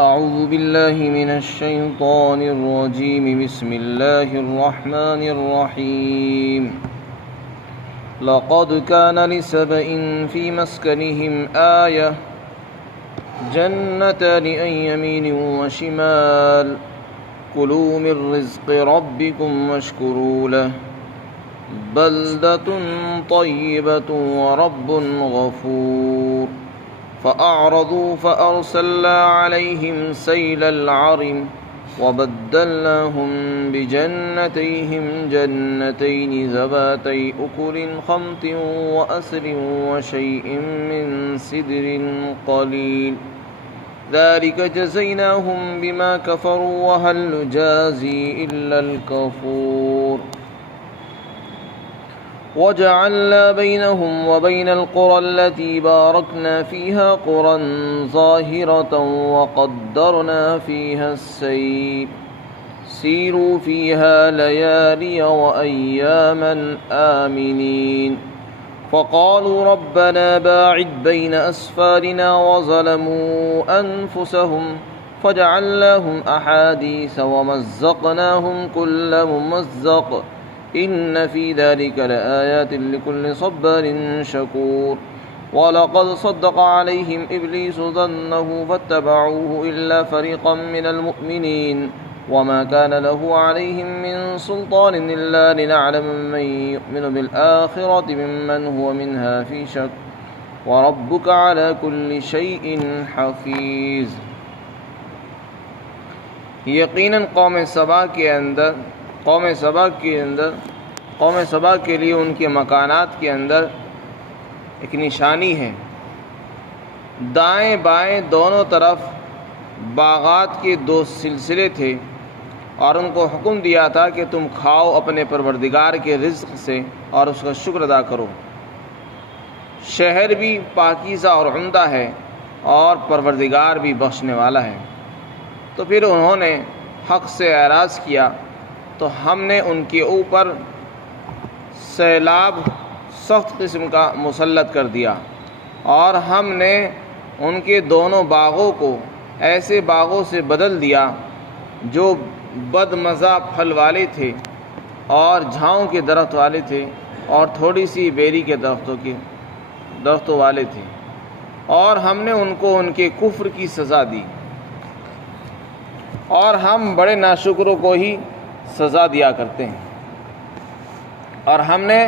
أعوذ بالله من الشيطان الرجيم بسم الله الرحمن الرحيم لقد كان لسبإ في مسكنهم آية جنتان عن يمين وشمال كلوا من رزق ربكم واشكروا له بلدة طيبة ورب غفور فأعرضوا فأرسلنا عليهم سيل العرم وبدلناهم بجنتيهم جنتين ذواتي أكل خمط وأثر وشيء من سدر قليل ذلك جزيناهم بما كفروا وهل نجازي إلا الكفور وجعلنا بينهم وبين القرى التي باركنا فيها قرى ظاهرة وقدرنا فيها السير سيروا فيها ليالي وأياما آمنين فقالوا ربنا باعد بين أسفارنا وظلموا أنفسهم فجعلناهم أحاديث ومزقناهم كل ممزق إن في ذلك لآيات لكل صبار شكور ولقد صدق عليهم إبليس ظنه فاتبعوه إلا فريقا من المؤمنين وما كان له عليهم من سلطان إلا لنعلم من يؤمن بالآخرة ممن هو منها في شك وربك على كل شيء حفيظ. یقیناً قوم سبا کے لیے ان کے مکانات کے اندر ایک نشانی ہے. دائیں بائیں دونوں طرف باغات کے 2 سلسلے تھے اور ان کو حکم دیا تھا کہ تم کھاؤ اپنے پروردگار کے رزق سے اور اس کا شکر ادا کرو. شہر بھی پاکیزہ اور عمدہ ہے اور پروردگار بھی بخشنے والا ہے. تو پھر انہوں نے حق سے اعراض کیا تو ہم نے ان کے اوپر سیلاب سخت قسم کا مسلط کر دیا اور ہم نے ان کے دونوں باغوں کو ایسے باغوں سے بدل دیا جو بد مزہ پھل والے تھے اور جھاؤں کے درخت والے تھے اور تھوڑی سی بیری کے درختوں والے تھے، اور ہم نے ان کو ان کے کفر کی سزا دی اور ہم بڑے ناشکروں کو ہی سزا دیا کرتے ہیں. اور ہم نے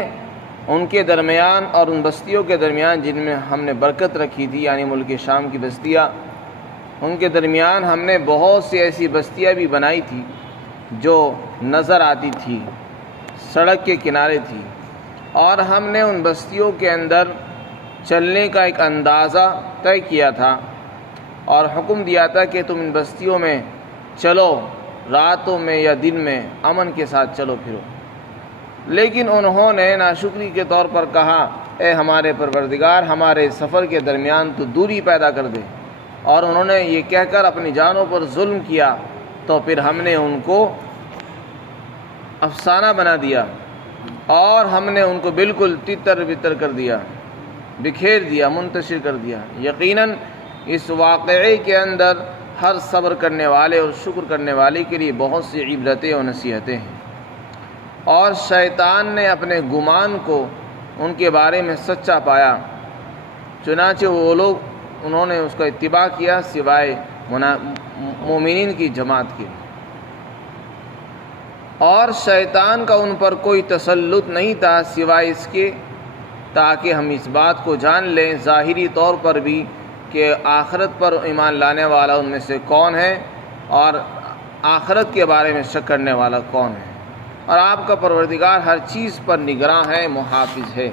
ان کے درمیان اور ان بستیوں کے درمیان جن میں ہم نے برکت رکھی تھی، یعنی ملک شام کی بستیاں، ان کے درمیان ہم نے بہت سی ایسی بستیاں بھی بنائی تھی جو نظر آتی تھی، سڑک کے کنارے تھی، اور ہم نے ان بستیوں کے اندر چلنے کا ایک اندازہ طے کیا تھا اور حکم دیا تھا کہ تم ان بستیوں میں چلو، راتوں میں یا دن میں امن کے ساتھ چلو پھرو. لیکن انہوں نے ناشکری کے طور پر کہا، اے ہمارے پروردگار، ہمارے سفر کے درمیان تو دوری پیدا کر دے، اور انہوں نے یہ کہہ کر اپنی جانوں پر ظلم کیا. تو پھر ہم نے ان کو افسانہ بنا دیا اور ہم نے ان کو بالکل تتر بتر کر دیا، بکھیر دیا، منتشر کر دیا. یقیناً اس واقعے کے اندر ہر صبر کرنے والے اور شکر کرنے والے کے لیے بہت سی عبرتیں اور نصیحتیں ہیں. اور شیطان نے اپنے گمان کو ان کے بارے میں سچا پایا، چنانچہ وہ لوگ انہوں نے اس کا اتباع کیا سوائے مومنین کی جماعت کے. اور شیطان کا ان پر کوئی تسلط نہیں تھا سوائے اس کے تاکہ ہم اس بات کو جان لیں ظاہری طور پر بھی کہ آخرت پر ایمان لانے والا ان میں سے کون ہے اور آخرت کے بارے میں شک کرنے والا کون ہے. اور آپ کا پروردگار ہر چیز پر نگراں ہے، محافظ ہے.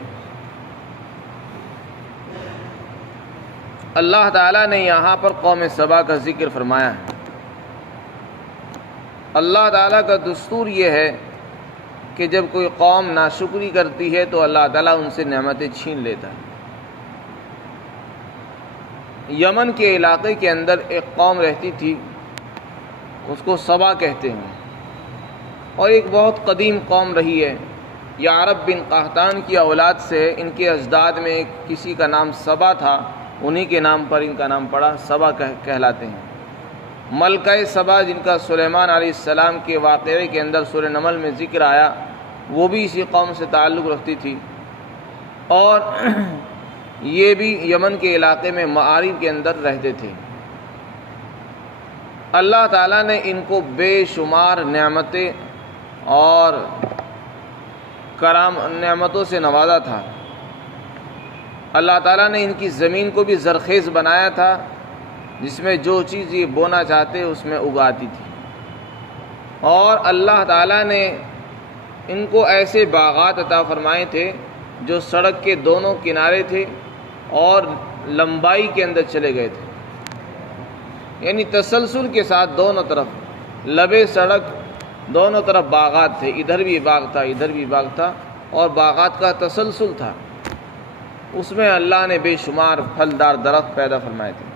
اللہ تعالیٰ نے یہاں پر قوم سبا کا ذکر فرمایا ہے. اللہ تعالیٰ کا دستور یہ ہے کہ جب کوئی قوم ناشکری کرتی ہے تو اللہ تعالیٰ ان سے نعمتیں چھین لیتا ہے. یمن کے علاقے کے اندر ایک قوم رہتی تھی، اس کو سبا کہتے ہیں، اور ایک بہت قدیم قوم رہی ہے. یعرب بن قحطان کی اولاد سے ان کے اجداد میں کسی کا نام سبا تھا، انہی کے نام پر ان کا نام پڑا، سبا کہلاتے ہیں. ملکہ سبا جن کا سلیمان علیہ السلام کے واقعے کے اندر سورہ نمل میں ذکر آیا، وہ بھی اسی قوم سے تعلق رکھتی تھی، اور یہ بھی یمن کے علاقے میں معارب کے اندر رہتے تھے۔ اللہ تعالیٰ نے ان کو بے شمار نعمتیں اور نعمتوں سے نوازا تھا۔ اللہ تعالیٰ نے ان کی زمین کو بھی زرخیز بنایا تھا، جس میں جو چیز یہ بونا چاہتے اس میں اگاتی تھی، اور اللہ تعالیٰ نے ان کو ایسے باغات عطا فرمائے تھے جو سڑک کے دونوں کنارے تھے اور لمبائی کے اندر چلے گئے تھے، یعنی تسلسل کے ساتھ دونوں طرف لبے سڑک دونوں طرف باغات تھے، ادھر بھی باغ تھا ادھر بھی باغ تھا، اور باغات کا تسلسل تھا، اس میں اللہ نے بے شمار پھلدار درخت پیدا فرمائے تھے،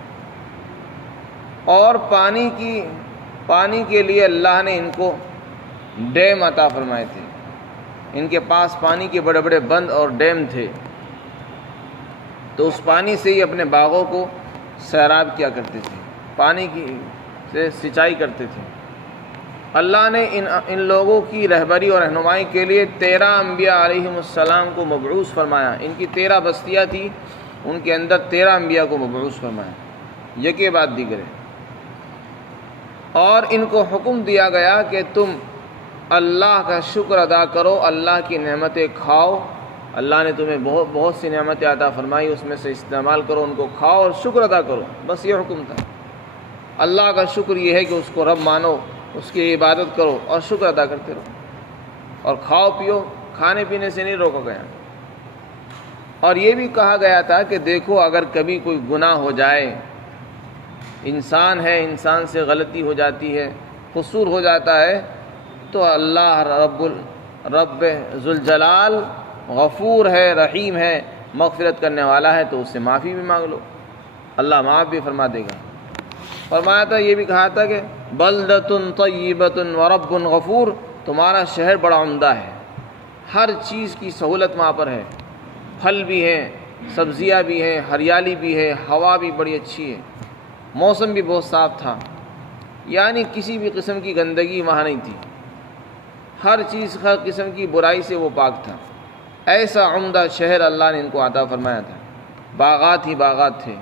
اور پانی کے لیے اللہ نے ان کو ڈیم عطا فرمائے تھے۔ ان کے پاس پانی کے بڑے بڑے بند اور ڈیم تھے، تو اس پانی سے ہی اپنے باغوں کو سیراب کیا کرتے تھے، پانی سے سینچائی کرتے تھے۔ اللہ نے ان لوگوں کی رہبری اور رہنمائی کے لیے 13 انبیاء علیہم السلام کو مبعوث فرمایا۔ ان کی 13 بستیاں تھیں، ان کے اندر 13 انبیاء کو مبعوث فرمایا، یکے بعد دیگرے، اور ان کو حکم دیا گیا کہ تم اللہ کا شکر ادا کرو، اللہ کی نعمتیں کھاؤ، اللہ نے تمہیں بہت سی نعمتیں عطا فرمائی، اس میں سے استعمال کرو، ان کو کھاؤ اور شکر ادا کرو، بس یہ حکم تھا۔ اللہ کا شکر یہ ہے کہ اس کو رب مانو، اس کی عبادت کرو اور شکر ادا کرتے رہو، اور کھاؤ پیو، کھانے پینے سے نہیں روکا گیا۔ اور یہ بھی کہا گیا تھا کہ دیکھو اگر کبھی کوئی گناہ ہو جائے، انسان ہے، انسان سے غلطی ہو جاتی ہے، قصور ہو جاتا ہے، تو اللہ رب ذوالجلال غفور ہے، رحیم ہے، مغفرت کرنے والا ہے، تو اس سے معافی بھی مانگ لو، اللہ معاف بھی فرما دے گا۔ فرمایا تھا، یہ بھی کہا تھا کہ بلدۃ طیبۃ ورب غفور، تمہارا شہر بڑا عمدہ ہے، ہر چیز کی سہولت وہاں پر ہے، پھل بھی ہیں، سبزیاں بھی ہیں، ہریالی بھی ہے، ہوا بھی بڑی اچھی ہے، موسم بھی بہت صاف تھا، یعنی کسی بھی قسم کی گندگی وہاں نہیں تھی، ہر چیز ہر قسم کی برائی سے وہ پاک تھا۔ ایسا عمدہ شہر اللہ نے ان کو عطا فرمایا تھا، باغات ہی باغات تھے،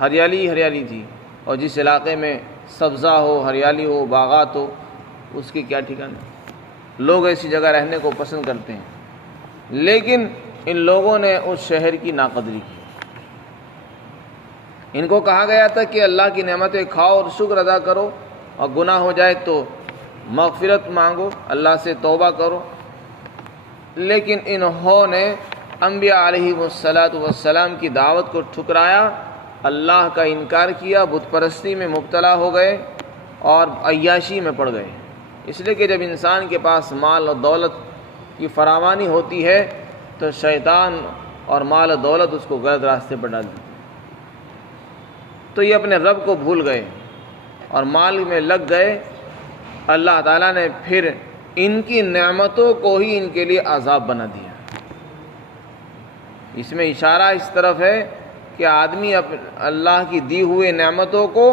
ہریالی ہی ہریالی تھی، اور جس علاقے میں سبزہ ہو، ہریالی ہو، باغات ہو، اس کی کیا ٹھکانا، لوگ ایسی جگہ رہنے کو پسند کرتے ہیں، لیکن ان لوگوں نے اس شہر کی ناقدری کی۔ ان کو کہا گیا تھا کہ اللہ کی نعمتیں کھاؤ اور شکر ادا کرو، اور گناہ ہو جائے تو مغفرت مانگو، اللہ سے توبہ کرو، لیکن انہوں نے انبیاء علیہ السلام کی دعوت کو ٹھکرایا، اللہ کا انکار کیا، بت پرستی میں مبتلا ہو گئے اور عیاشی میں پڑ گئے۔ اس لیے کہ جب انسان کے پاس مال اور دولت کی فراوانی ہوتی ہے تو شیطان اور مال و دولت اس کو غلط راستے پر ڈال دیتے، تو یہ اپنے رب کو بھول گئے اور مال میں لگ گئے۔ اللہ تعالیٰ نے پھر ان کی نعمتوں کو ہی ان کے لیے عذاب بنا دیا۔ اس میں اشارہ اس طرف ہے کہ آدمی اللہ کی دی ہوئے نعمتوں کو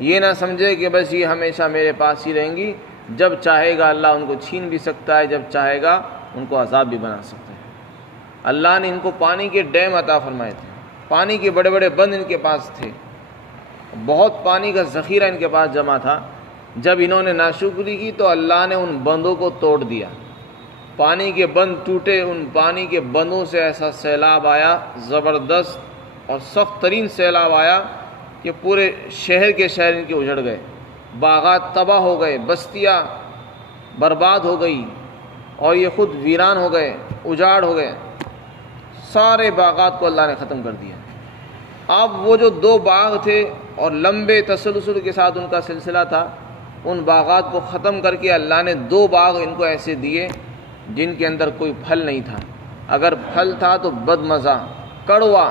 یہ نہ سمجھے کہ بس یہ ہمیشہ میرے پاس ہی رہیں گی، جب چاہے گا اللہ ان کو چھین بھی سکتا ہے، جب چاہے گا ان کو عذاب بھی بنا سکتا ہے۔ اللہ نے ان کو پانی کے ڈیم عطا فرمائے تھے، پانی کے بڑے بڑے بند ان کے پاس تھے، بہت پانی کا ذخیرہ ان کے پاس جمع تھا۔ جب انہوں نے ناشکری کی تو اللہ نے ان بندوں کو توڑ دیا، پانی کے بند ٹوٹے، ان پانی کے بندوں سے ایسا سیلاب آیا، زبردست اور سخت ترین سیلاب آیا کہ پورے شہر کے شہر ان کے اجڑ گئے، باغات تباہ ہو گئے، بستیاں برباد ہو گئی، اور یہ خود ویران ہو گئے، اجاڑ ہو گئے، سارے باغات کو اللہ نے ختم کر دیا۔ اب وہ جو 2 باغ تھے اور لمبے تسلسل کے ساتھ ان کا سلسلہ تھا، ان باغات کو ختم کر کے اللہ نے 2 باغ ان کو ایسے دیے جن کے اندر کوئی پھل نہیں تھا، اگر پھل تھا تو بد مزہ، کڑوا،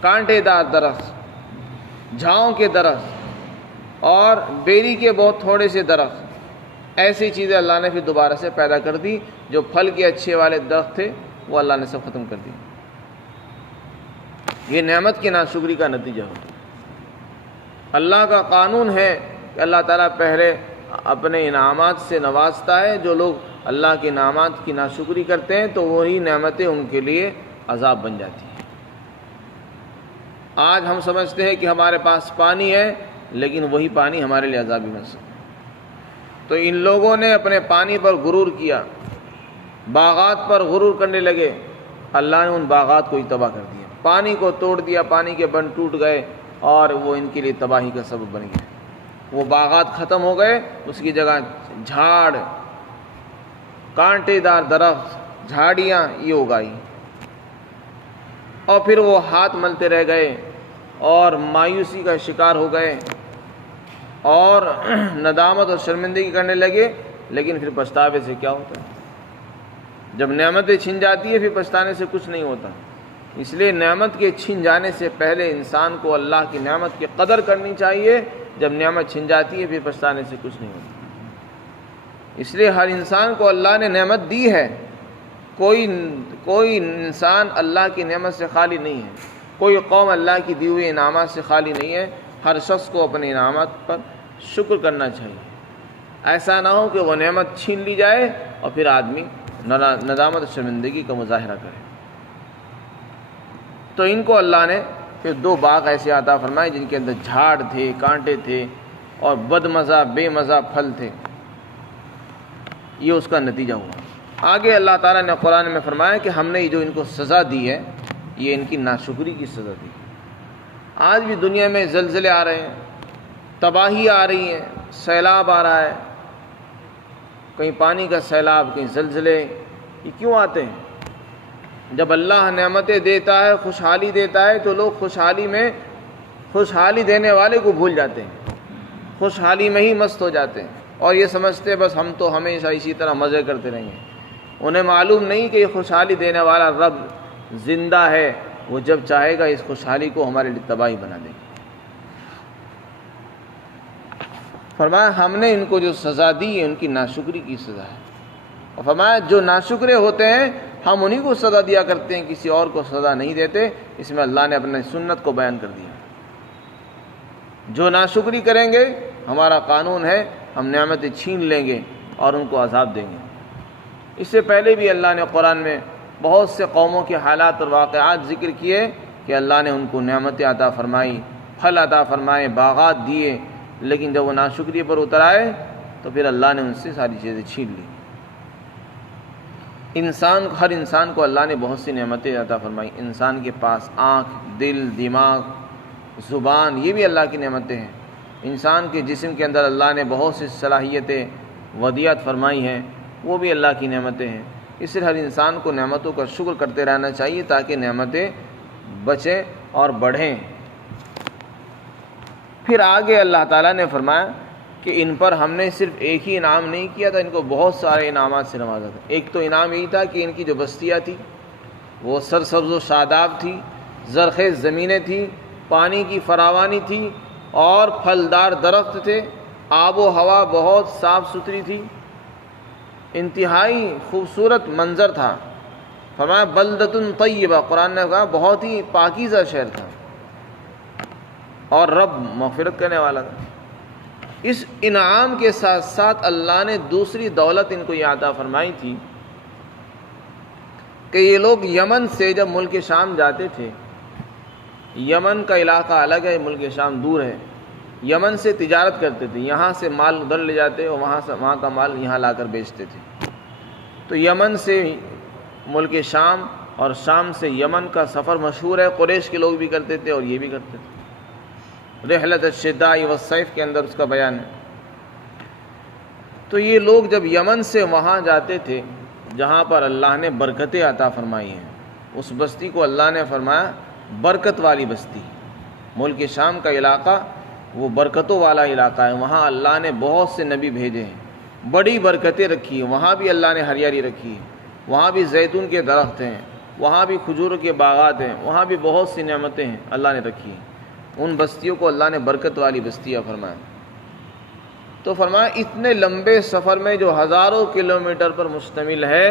کانٹے دار درخت، جھاؤں کے درخت اور بیری کے بہت تھوڑے سے درخت، ایسی چیزیں اللہ نے پھر دوبارہ سے پیدا کر دی۔ جو پھل کے اچھے والے درخت تھے وہ اللہ نے سب ختم کر دی۔ یہ نعمت کی ناشکری کا نتیجہ ہوتا ہے۔ اللہ کا قانون ہے کہ اللہ تعالیٰ پہلے اپنے انعامات سے نوازتا ہے، جو لوگ اللہ کے انعامات کی ناشکری کرتے ہیں تو وہی نعمتیں ان کے لیے عذاب بن جاتی ہیں۔ آج ہم سمجھتے ہیں کہ ہمارے پاس پانی ہے، لیکن وہی پانی ہمارے لیے عذابی بن سکتا ہے۔ تو ان لوگوں نے اپنے پانی پر غرور کیا، باغات پر غرور کرنے لگے، اللہ نے ان باغات کو ہی تباہ کر دیا، پانی کو توڑ دیا، پانی کے بند ٹوٹ گئے اور وہ ان کے لیے تباہی کا سبب بن گیا۔ وہ باغات ختم ہو گئے، اس کی جگہ جھاڑ، کانٹے دار درخت، جھاڑیاں یہ اگائی، اور پھر وہ ہاتھ ملتے رہ گئے اور مایوسی کا شکار ہو گئے اور ندامت اور شرمندگی کرنے لگے۔ لیکن پھر پچھتاوے سے کیا ہوتا ہے؟ جب نعمتیں چھن جاتی ہیں پھر پچھتانے سے کچھ نہیں ہوتا۔ اس لیے نعمت کے چھن جانے سے پہلے انسان کو اللہ کی نعمت کی قدر کرنی چاہیے۔ جب نعمت چھن جاتی ہے پھر پچھتانے سے کچھ نہیں ہوتا۔ اس لیے ہر انسان کو اللہ نے نعمت دی ہے، کوئی انسان اللہ کی نعمت سے خالی نہیں ہے، کوئی قوم اللہ کی دی ہوئی انعامات سے خالی نہیں ہے۔ ہر شخص کو اپنے انعامات پر شکر کرنا چاہیے، ایسا نہ ہو کہ وہ نعمت چھین لی جائے اور پھر آدمی ندامت و شرمندگی کا مظاہرہ کرے۔ تو ان کو اللہ نے پھر 2 باغ ایسے عطا فرمائے جن کے اندر جھاڑ تھے، کانٹے تھے اور بد مزہ بے مزہ پھل تھے۔ یہ اس کا نتیجہ ہوا۔ آگے اللہ تعالیٰ نے قرآن میں فرمایا کہ ہم نے جو ان کو سزا دی ہے یہ ان کی ناشکری کی سزا دی۔ آج بھی دنیا میں زلزلے آ رہے ہیں، تباہی آ رہی ہے، سیلاب آ رہا ہے، کہیں پانی کا سیلاب، کہیں زلزلے۔ یہ کیوں آتے ہیں؟ جب اللہ نعمتیں دیتا ہے، خوشحالی دیتا ہے، تو لوگ خوشحالی میں خوشحالی دینے والے کو بھول جاتے ہیں، خوشحالی میں ہی مست ہو جاتے ہیں اور یہ سمجھتے ہیں بس ہم تو ہمیشہ اسی طرح مزے کرتے رہیں گے۔ انہیں معلوم نہیں کہ یہ خوشحالی دینے والا رب زندہ ہے، وہ جب چاہے گا اس خوشحالی کو ہمارے لیے تباہی بنا دے گا۔ فرمایا ہم نے ان کو جو سزا دی ہے ان کی ناشکری کی سزا ہے، اور فرمایا جو ناشکرے ہوتے ہیں ہم انہی کو سزا دیا کرتے ہیں، کسی اور کو سزا نہیں دیتے۔ اس میں اللہ نے اپنے سنت کو بیان کر دیا۔ جو ناشکری کریں گے ہمارا قانون ہے ہم نعمتیں چھین لیں گے اور ان کو عذاب دیں گے۔ اس سے پہلے بھی اللہ نے قرآن میں بہت سے قوموں کے حالات اور واقعات ذکر کیے کہ اللہ نے ان کو نعمتیں عطا فرمائی، پھل عطا فرمائے، باغات دیے، لیکن جب وہ ناشکری پر اتر آئے تو پھر اللہ نے ان سے ساری چیزیں چھین لی۔ ہر انسان کو اللہ نے بہت سی نعمتیں عطا فرمائی۔ انسان کے پاس آنکھ، دل، دماغ، زبان، یہ بھی اللہ کی نعمتیں ہیں۔ انسان کے جسم کے اندر اللہ نے بہت سی صلاحیتیں ودیعت فرمائی ہیں، وہ بھی اللہ کی نعمتیں ہیں۔ اس لیے ہر انسان کو نعمتوں کا شکر کرتے رہنا چاہیے تاکہ نعمتیں بچیں اور بڑھیں۔ پھر آگے اللہ تعالیٰ نے فرمایا کہ ان پر ہم نے صرف ایک ہی انعام نہیں کیا تھا، ان کو بہت سارے انعامات سے نوازا تھا۔ ایک تو انعام یہی تھا کہ ان کی جو بستیاں تھیں وہ سرسبز و شاداب تھی، زرخیز زمینیں تھیں، پانی کی فراوانی تھی اور پھلدار درخت تھے، آب و ہوا بہت صاف ستھری تھی، انتہائی خوبصورت منظر تھا۔ فرمایا بلدۃ طیبہ، قرآن نے کہا بہت ہی پاکیزہ شہر تھا اور رب مغفرت کرنے والا تھا۔ اس انعام کے ساتھ ساتھ اللہ نے دوسری دولت ان کو یہ عطا فرمائی تھی کہ یہ لوگ یمن سے جب ملک شام جاتے تھے، یمن کا علاقہ الگ ہے، ملک شام دور ہے، یمن سے تجارت کرتے تھے، یہاں سے مال ادھر لے جاتے اور وہاں کا مال یہاں لا کر بیچتے تھے۔ تو یمن سے ملک شام اور شام سے یمن کا سفر مشہور ہے، قریش کے لوگ بھی کرتے تھے اور یہ بھی کرتے تھے۔ رحلت الشتاء والصیف کے اندر اس کا بیان ہے۔ تو یہ لوگ جب یمن سے وہاں جاتے تھے جہاں پر اللہ نے برکتیں عطا فرمائی ہیں، اس بستی کو اللہ نے فرمایا برکت والی بستی۔ ملک شام کا علاقہ وہ برکتوں والا علاقہ ہے، وہاں اللہ نے بہت سے نبی بھیجے ہیں، بڑی برکتیں رکھی ہیں، وہاں بھی اللہ نے ہریالی رکھی ہے، وہاں بھی زیتون کے درخت ہیں، وہاں بھی کھجور کے باغات ہیں، وہاں بھی بہت سی نعمتیں ہیں اللہ نے رکھی ہیں۔ ان بستیوں کو اللہ نے برکت والی بستیاں فرمایا۔ تو فرمایا اتنے لمبے سفر میں جو ہزاروں کلومیٹر پر مشتمل ہے،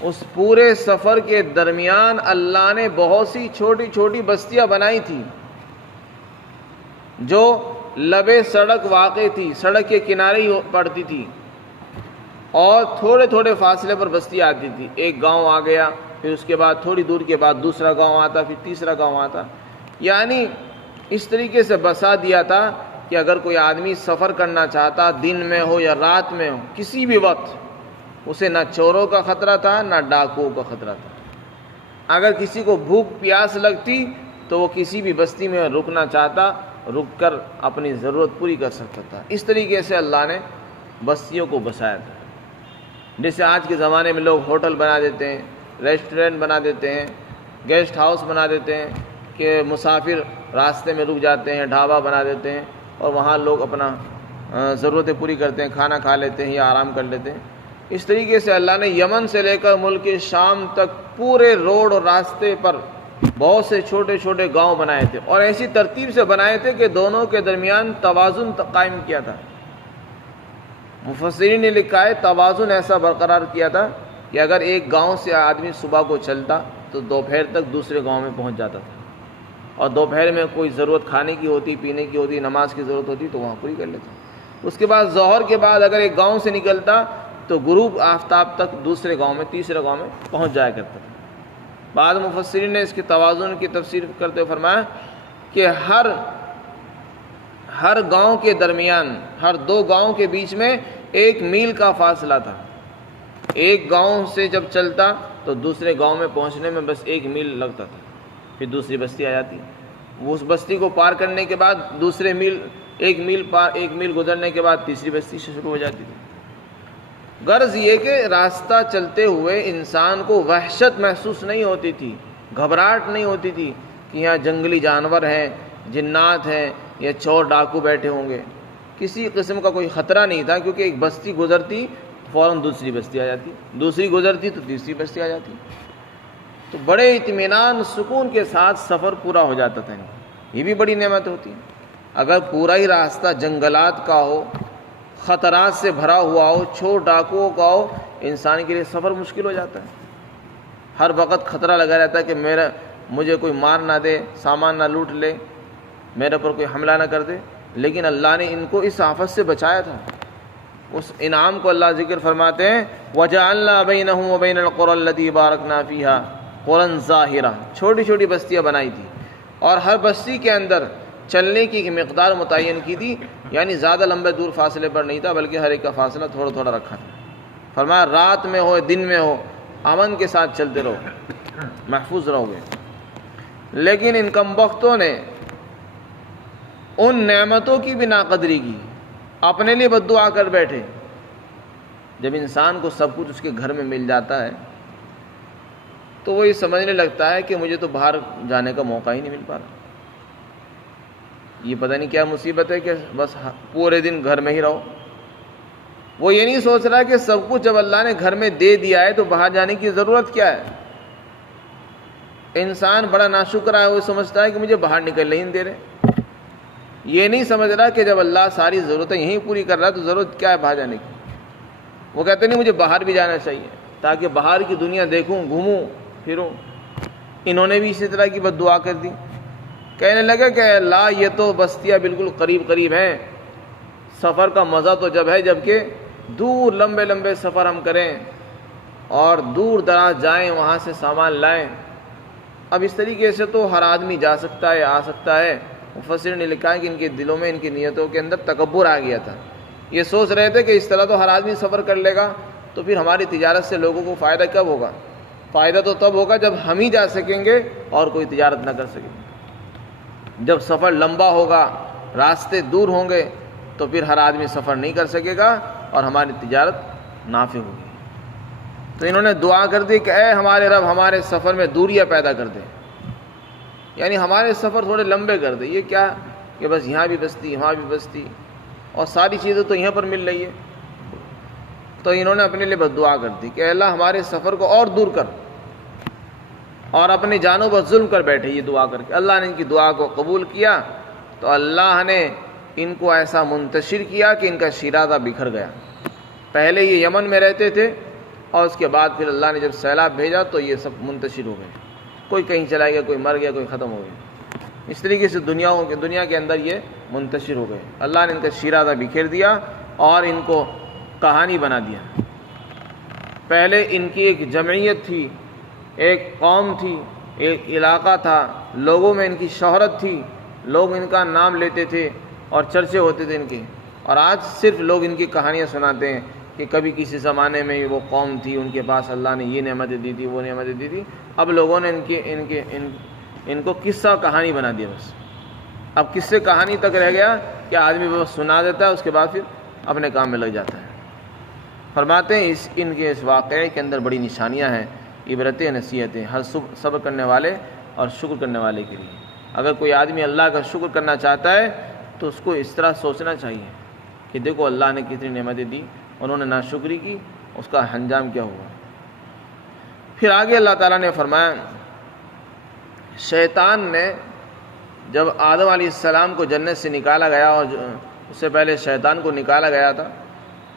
اس پورے سفر کے درمیان اللہ نے بہت سی چھوٹی چھوٹی بستیاں بنائی تھیں جو لبے سڑک واقع تھی، سڑک کے کنارے ہی پڑتی تھی، اور تھوڑے تھوڑے فاصلے پر بستی آتی تھی۔ ایک گاؤں آ گیا، پھر اس کے بعد تھوڑی دور کے بعد دوسرا گاؤں آتا، پھر تیسرا گاؤں آتا، یعنی اس طریقے سے بسا دیا تھا کہ اگر کوئی آدمی سفر کرنا چاہتا، دن میں ہو یا رات میں ہو، کسی بھی وقت اسے نہ چوروں کا خطرہ تھا نہ ڈاکوؤں کا خطرہ تھا۔ اگر کسی کو بھوک پیاس لگتی تو وہ کسی بھی بستی میں رکنا چاہتا، رک کر اپنی ضرورت پوری کر سکتا تھا۔ اس طریقے سے اللہ نے بستیوں کو بسایا تھا۔ جیسے آج کے زمانے میں لوگ ہوٹل بنا دیتے ہیں، ریسٹورنٹ بنا دیتے ہیں، گیسٹ ہاؤس بنا دیتے ہیں کہ مسافر راستے میں رک جاتے ہیں، ڈھابا بنا دیتے ہیں اور وہاں لوگ اپنا ضرورتیں پوری کرتے ہیں، کھانا کھا لیتے ہیں یا آرام کر لیتے ہیں۔ اس طریقے سے اللہ نے یمن سے لے کر ملک شام تک پورے روڈ اور راستے پر بہت سے چھوٹے چھوٹے گاؤں بنائے تھے، اور ایسی ترتیب سے بنائے تھے کہ دونوں کے درمیان توازن قائم کیا تھا۔ مفسرین نے لکھا ہے توازن ایسا برقرار کیا تھا کہ اگر ایک گاؤں سے آدمی صبح کو چلتا تو دوپہر تک دوسرے گاؤں میں پہنچ جاتا تھا، اور دوپہر میں کوئی ضرورت کھانے کی ہوتی، پینے کی ہوتی، نماز کی ضرورت ہوتی تو وہاں پوری کر لیتا۔ اس کے بعد ظہر کے بعد اگر ایک گاؤں سے نکلتا تو غروب آفتاب تک دوسرے گاؤں میں، تیسرے گاؤں میں پہنچ جایا کرتا تھا۔ بعض مفسرین نے اس کے توازن کی تفسیر کرتے ہوئے فرمایا کہ ہر گاؤں کے درمیان، ہر دو گاؤں کے بیچ میں 1 میل کا فاصلہ تھا۔ ایک گاؤں سے جب چلتا تو دوسرے گاؤں میں پہنچنے میں بس 1 میل لگتا تھا، پھر دوسری بستی آ جاتی۔ وہ اس بستی کو پار کرنے کے بعد دوسرے ایک میل گزرنے کے بعد تیسری بستی سے شروع ہو جاتی تھی۔ غرض یہ کہ راستہ چلتے ہوئے انسان کو وحشت محسوس نہیں ہوتی تھی، گھبراہٹ نہیں ہوتی تھی کہ یہاں جنگلی جانور ہیں، جنات ہیں یا چور ڈاکو بیٹھے ہوں گے۔ کسی قسم کا کوئی خطرہ نہیں تھا، کیونکہ ایک بستی گزرتی فوراً دوسری بستی آ جاتی، دوسری گزرتی تو تیسری بستی آ جاتی، تو بڑے اطمینان سکون کے ساتھ سفر پورا ہو جاتا تھا۔ یہ بھی بڑی نعمت ہوتی ہے۔ اگر پورا ہی راستہ جنگلات کا ہو، خطرات سے بھرا ہوا ہو، چور ڈاکوؤں کا ہو، انسان کے لیے سفر مشکل ہو جاتا ہے۔ ہر وقت خطرہ لگا رہتا ہے کہ مجھے کوئی مار نہ دے، سامان نہ لوٹ لے، میرے پر کوئی حملہ نہ کر دے، لیکن اللہ نے ان کو اس آفت سے بچایا تھا۔ اس انعام کو اللہ ذکر فرماتے ہیں وَجَعَلْنَا بَيْنَهُمْ وَبَيْنَ الْقُرَى الَّتِي بَارَكْنَا فِيهَا قُرًى ظَاهِرًا، چھوٹی چھوٹی بستیاں بنائی تھی، اور ہر بستی کے اندر چلنے کی ایک مقدار متعین کی تھی، یعنی زیادہ لمبے دور فاصلے پر نہیں تھا، بلکہ ہر ایک کا فاصلہ تھوڑا تھوڑا رکھا تھا۔ فرمایا رات میں ہو دن میں ہو، امن کے ساتھ چلتے رہو، محفوظ رہو گے۔ لیکن ان کمبختوں نے ان نعمتوں کی بھی ناقدری کی، اپنے لیے بد دعا کر بیٹھے۔ جب انسان کو سب کچھ اس کے گھر میں مل جاتا ہے تو وہ یہ سمجھنے لگتا ہے کہ مجھے تو باہر جانے کا موقع ہی نہیں مل پا رہا، یہ پتہ نہیں کیا مصیبت ہے کہ بس پورے دن گھر میں ہی رہو۔ وہ یہ نہیں سوچ رہا کہ سب کچھ جب اللہ نے گھر میں دے دیا ہے تو باہر جانے کی ضرورت کیا ہے۔ انسان بڑا ناشکر ہے، وہ سمجھتا ہے کہ مجھے باہر نکلنے ہی نہیں دے رہے، یہ نہیں سمجھ رہا کہ جب اللہ ساری ضرورتیں یہیں پوری کر رہا ہے تو ضرورت کیا ہے باہر جانے کی۔ وہ کہتے نہیں مجھے باہر بھی جانا چاہیے تاکہ باہر کی دنیا دیکھوں، گھوموں پھروں۔ انہوں نے بھی اسی طرح کی بد دعا کر دی، کہنے لگے کہ اللہ یہ تو بستیاں بالکل قریب قریب ہیں، سفر کا مزہ تو جب ہے جبکہ دور لمبے لمبے سفر ہم کریں اور دور دراز جائیں، وہاں سے سامان لائیں۔ اب اس طریقے سے تو ہر آدمی جا سکتا ہے، آ سکتا ہے۔ مفسر نے لکھا ہے کہ ان کے دلوں میں، ان کی نیتوں کے اندر تکبر آ گیا تھا۔ یہ سوچ رہے تھے کہ اس طرح تو ہر آدمی سفر کر لے گا تو پھر ہماری تجارت سے لوگوں کو فائدہ کب ہوگا؟ فائدہ تو تب ہوگا جب ہم ہی جا سکیں گے اور کوئی تجارت نہ کر سکے۔ جب سفر لمبا ہوگا، راستے دور ہوں گے تو پھر ہر آدمی سفر نہیں کر سکے گا اور ہماری تجارت نافع ہوگی۔ تو انہوں نے دعا کر دی کہ اے ہمارے رب ہمارے سفر میں دوریاں پیدا کر دے، یعنی ہمارے سفر تھوڑے لمبے کر دے۔ یہ کیا کہ بس یہاں بھی بستی، وہاں بھی بستی، اور ساری چیزیں تو یہاں پر مل رہی ہے۔ تو انہوں نے اپنے لیے بد دعا کر دی کہ اللہ ہمارے سفر کو اور دور کر، اور اپنی جانوں پر ظلم کر بیٹھے یہ دعا کر کے۔ اللہ نے ان کی دعا کو قبول کیا تو اللہ نے ان کو ایسا منتشر کیا کہ ان کا شیرازہ بکھر گیا۔ پہلے یہ یمن میں رہتے تھے اور اس کے بعد پھر اللہ نے جب سیلاب بھیجا تو یہ سب منتشر ہو گئے، کوئی کہیں چلا گیا، کوئی مر گیا، کوئی ختم ہو گیا۔ اس طریقے سے دنیا کے اندر یہ منتشر ہو گئے. اللہ نے ان کا شیرازہ بکھیر دیا اور ان کو کہانی بنا دیا. پہلے ان کی ایک جمعیت تھی، ایک قوم تھی، ایک علاقہ تھا، لوگوں میں ان کی شہرت تھی، لوگ ان کا نام لیتے تھے اور چرچے ہوتے تھے ان کے. اور آج صرف لوگ ان کی کہانیاں سناتے ہیں کہ کبھی کسی زمانے میں وہ قوم تھی، ان کے پاس اللہ نے یہ نعمتیں دی تھی، وہ نعمتیں دی تھی. اب لوگوں نے ان کو قصہ کہانی بنا دیا. بس اب قصے کہانی تک رہ گیا کہ آدمی بس سنا دیتا ہے، اس کے بعد پھر اپنے کام میں لگ جاتا ہے. فرماتے ہیں ان کے اس واقعے کے اندر بڑی نشانیاں ہیں، عبرتیں، نصیحتیں ہر صبر کرنے والے اور شکر کرنے والے کے لیے. اگر کوئی آدمی اللہ کا شکر کرنا چاہتا ہے تو اس کو اس طرح سوچنا چاہیے کہ دیکھو اللہ نے کتنی نعمتیں دی، انہوں نے ناشکری کی، اس کا انجام کیا ہوا. پھر آگے اللہ تعالیٰ نے فرمایا، شیطان نے جب آدم علیہ السلام کو جنت سے نکالا گیا، اور اس سے پہلے شیطان کو نکالا گیا تھا،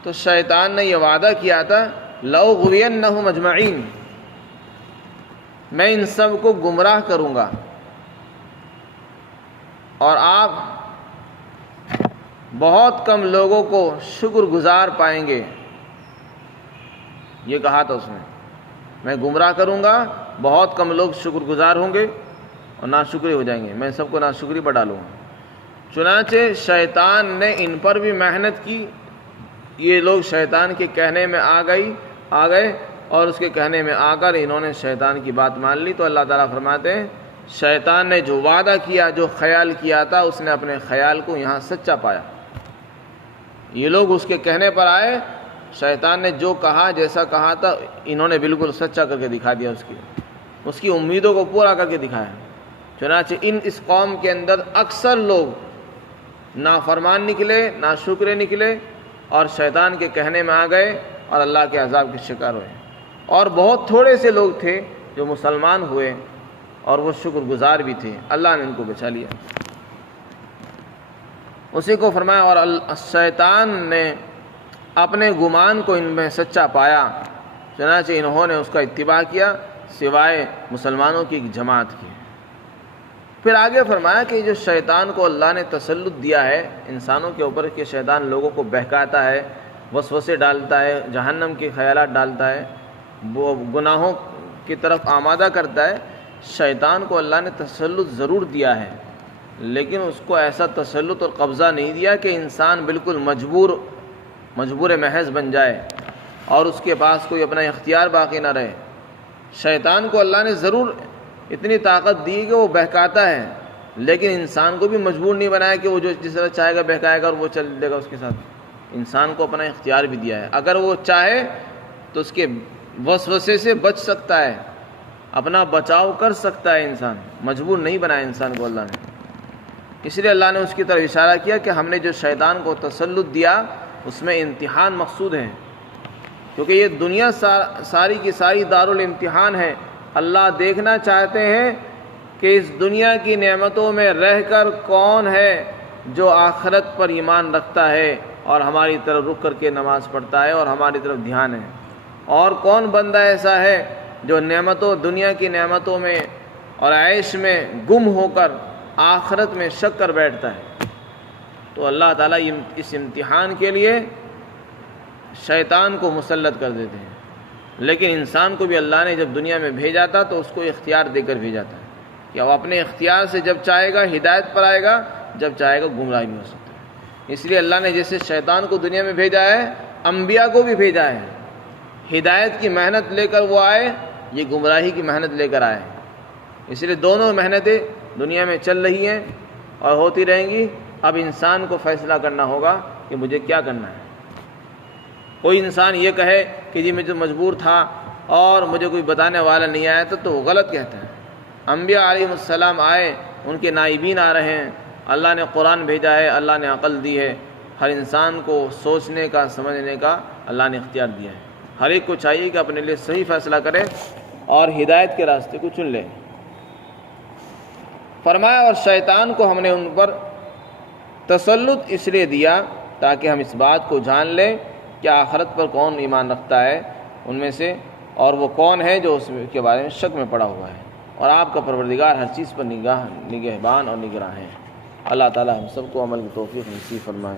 تو شیطان نے یہ وعدہ کیا تھا، لَأُغْوِيَنَّهُمْ أَجْمَعِينَ، میں ان سب کو گمراہ کروں گا اور آپ بہت کم لوگوں کو شکر گزار پائیں گے. یہ کہا تھا اس نے، میں گمراہ کروں گا، بہت کم لوگ شکر گزار ہوں گے اور ناشکری ہو جائیں گے، میں سب کو ناشکری پر ڈالوں گا. چنانچہ شیطان نے ان پر بھی محنت کی. یہ لوگ شیطان کے کہنے میں آ گئے اور اس کے کہنے میں آ کر انہوں نے شیطان کی بات مان لی. تو اللہ تعالیٰ فرماتے ہیں، شیطان نے جو وعدہ کیا، جو خیال کیا تھا، اس نے اپنے خیال کو یہاں سچا پایا. یہ لوگ اس کے کہنے پر آئے، شیطان نے جو کہا، جیسا کہا تھا، انہوں نے بالکل سچا کر کے دکھا دیا، اس کی امیدوں کو پورا کر کے دکھایا. چنانچہ اس قوم کے اندر اکثر لوگ نافرمان نکلے، ناشکرے نکلے اور شیطان کے کہنے میں آ گئے اور اللہ کے عذاب کے شکار ہوئے. اور بہت تھوڑے سے لوگ تھے جو مسلمان ہوئے اور وہ شکر گزار بھی تھے. اللہ نے ان کو بچا لیا. اسی کو فرمایا، اور شیطان نے اپنے گمان کو ان میں سچا پایا، چنانچہ انہوں نے اس کا اتباع کیا سوائے مسلمانوں کی ایک جماعت کی. پھر آگے فرمایا کہ جو شیطان کو اللہ نے تسلط دیا ہے انسانوں کے اوپر، کہ شیطان لوگوں کو بہکاتا ہے، وسوسے ڈالتا ہے، جہنم کے خیالات ڈالتا ہے، وہ گناہوں کی طرف آمادہ کرتا ہے. شیطان کو اللہ نے تسلط ضرور دیا ہے، لیکن اس کو ایسا تسلط اور قبضہ نہیں دیا کہ انسان بالکل مجبور محض بن جائے اور اس کے پاس کوئی اپنا اختیار باقی نہ رہے. شیطان کو اللہ نے ضرور اتنی طاقت دی کہ وہ بہکاتا ہے، لیکن انسان کو بھی مجبور نہیں بنایا کہ وہ جو جس طرح چاہے گا بہکائے گا اور وہ چل دے گا اس کے ساتھ. انسان کو اپنا اختیار بھی دیا ہے، اگر وہ چاہے تو اس کے وسوسے سے بچ سکتا ہے، اپنا بچاؤ کر سکتا ہے. انسان مجبور نہیں بنایا انسان کو اللہ نے. اس لیے اللہ نے اس کی طرف اشارہ کیا کہ ہم نے جو شیطان کو تسلط دیا اس میں امتحان مقصود ہے، کیونکہ یہ دنیا ساری کی ساری دارالامتحان ہے. اللہ دیکھنا چاہتے ہیں کہ اس دنیا کی نعمتوں میں رہ کر کون ہے جو آخرت پر ایمان رکھتا ہے اور ہماری طرف رک کر کے نماز پڑھتا ہے اور ہماری طرف دھیان ہے، اور کون بندہ ایسا ہے جو دنیا کی نعمتوں میں اور عیش میں گم ہو کر آخرت میں شک کر بیٹھتا ہے. تو اللہ تعالیٰ اس امتحان کے لیے شیطان کو مسلط کر دیتے ہیں. لیکن انسان کو بھی اللہ نے جب دنیا میں بھیجا تھا تو اس کو اختیار دے کر بھیجا تھا کہ وہ اپنے اختیار سے جب چاہے گا ہدایت پر آئے گا، جب چاہے گا گمراہ بھی ہو سکتا ہے. اس لیے اللہ نے جیسے شیطان کو دنیا میں بھیجا ہے، انبیاء کو بھی بھیجا ہے. ہدایت کی محنت لے کر وہ آئے، یہ گمراہی کی محنت لے کر آئے. اس لیے دونوں محنتیں دنیا میں چل رہی ہیں اور ہوتی رہیں گی. اب انسان کو فیصلہ کرنا ہوگا کہ مجھے کیا کرنا ہے. کوئی انسان یہ کہے کہ جی میں تو مجبور تھا اور مجھے کوئی بتانے والا نہیں آیا تھا، تو وہ غلط کہتا ہے. انبیاء علیہ السلام آئے، ان کے نائبین آ رہے ہیں، اللہ نے قرآن بھیجا ہے، اللہ نے عقل دی ہے. ہر انسان کو سوچنے کا، سمجھنے کا اللہ نے اختیار دیا ہے. ہر ایک کو چاہیے کہ اپنے لیے صحیح فیصلہ کرے اور ہدایت کے راستے کو چن لے. فرمایا، اور شیطان کو ہم نے ان پر تسلط اس لیے دیا تاکہ ہم اس بات کو جان لیں کہ آخرت پر کون ایمان رکھتا ہے ان میں سے، اور وہ کون ہے جو اس کے بارے میں شک میں پڑا ہوا ہے. اور آپ کا پروردگار ہر چیز پر نگہبان اور نگراں ہے۔ اللہ تعالی ہم سب کو عمل کی توفیق نصیب فرمائے۔